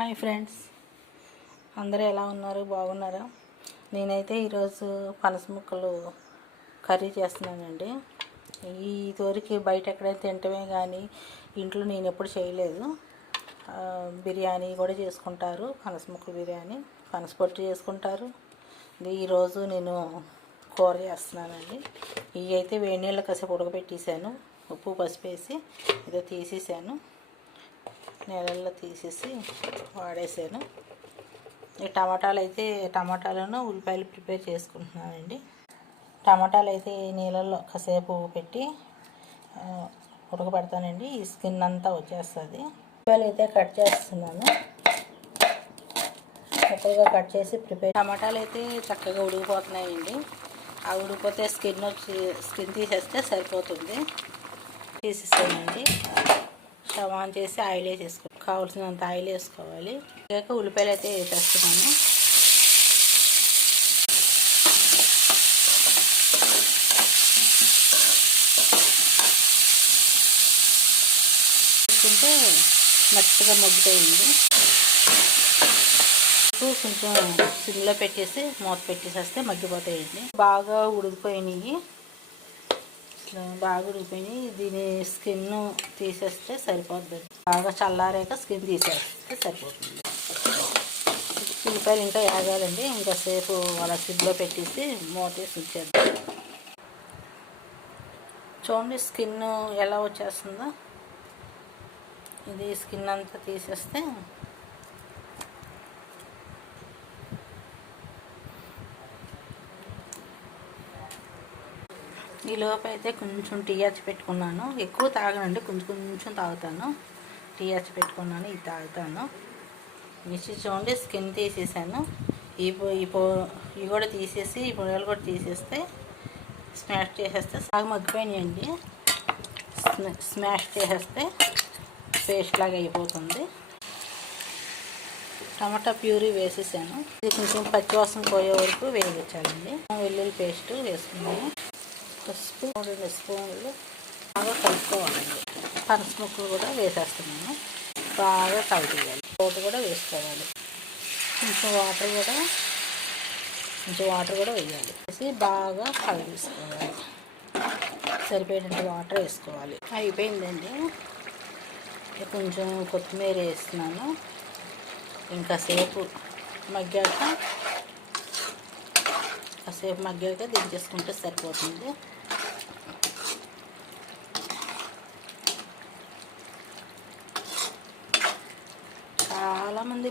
Hi friends, అందరూ ఎలా ఉన్నారు? బాగున్నారా? నేనైతే ఈరోజు పనస ముక్కలు కర్రీ చేస్తున్నానండి. ఈ తోరికి బయట ఎక్కడైతే తింటమే కానీ ఇంట్లో నేను ఎప్పుడు చేయలేదు. బిర్యానీ కూడా చేసుకుంటారు, పనస ముక్కలు బిర్యానీ, పనస పొట్టు చేసుకుంటారు. ఈరోజు నేను కూర చేస్తున్నానండి. ఇవి అయితే వేడి నీళ్ళ కాసేపు ఉడకబెట్టేసాను, ఉప్పు పసుపు వేసి ఇదో తీసేసాను, నీళ్ళల్లో తీసేసి వాడేసాను. ఈ టమాటాలను ఉల్లిపాయలు ప్రిపేర్ చేసుకుంటున్నానండి. టమాటాలు అయితే నీళ్ళల్లో కాసేపు పెట్టి ఉడకబెడతానండి, ఈ స్కిన్ అంతా వచ్చేస్తుంది. ఉల్లిపాయలు అయితే కట్ చేస్తున్నాను, ముక్కలుగా కట్ చేసి టమాటాలు అయితే చక్కగా ఉడికిపోతున్నాయండి. ఆ ఉడికిపోతే స్కిన్ తీసేస్తే సరిపోతుంది. తీసేసానండి. స్టవ్ ఆన్ చేసి ఆయిల్ వేసేసుకోవాలి, కావాల్సినంత ఆయిల్ వేసుకోవాలి. ఇంకా ఉల్లిపాయలు అయితే వేసేస్తున్నాను. వేసుకుంటే మెత్తగా మగ్గుతాయండి. కొంచెం సిమ్లో పెట్టేసి మూత పెట్టేసేస్తే మగ్గిపోతాయండి. బాగా ఉడికిపోయినాయి, దీని స్కిన్ తీసేస్తే సరిపోద్ది. బాగా చల్లారాక స్కిన్ తీసేస్తే సరిపోతుంది. ఉల్లిపాయలు ఇంకా వేగాలండి, ఇంకాసేపు అలా సిమ్లో పెట్టేసి మూతేసి ఉంచేద్దాం. చూడండి స్కిన్ ఎలా వచ్చేస్తుందో. ఇది స్కిన్ అంతా తీసేస్తే ఈలోపు అయితే కొంచెం టీ ఆచి పెట్టుకున్నాను. ఎక్కువ తాగనండి, కొంచెం తాగుతాను. టీ ఆచి పెట్టుకున్నాను, ఇది తాగుతాను. మిర్చి చూడండి స్కిన్ తీసేసాను. ఇవి కూడా తీసేసి ఈ పొడలు కూడా తీసేస్తే స్మాష్ చేసేస్తే సాగు మగ్గిపోయినాయండి. స్మాష్ చేసేస్తే పేస్ట్ లాగా అయిపోతుంది. టమాటా ప్యూరీ వేసేసాను. ఇది కొంచెం పచ్చివాసన పోయే వరకు వేయించాలండి. వెల్లుల్లి పేస్ట్ వేసుకున్నాను. పసుపు 2 స్పూన్లు బాగా కలుపుకోవాలండి. పనస ముక్కలు కూడా వేసేస్తున్నాను, బాగా కలిపేయాలి. తోట కూడా వేసుకోవాలి. కొంచెం వాటర్ కూడా వేయాలి. వేసి బాగా కలిపేసుకోవాలి. సరిపోయేంత వాటర్ వేసుకోవాలి. అయిపోయిందండి. కొంచెం కొత్తిమీర వేస్తున్నాను. కాసేపు మగ్గాక దించేసుకుంటే సరిపోతుంది. చాలామంది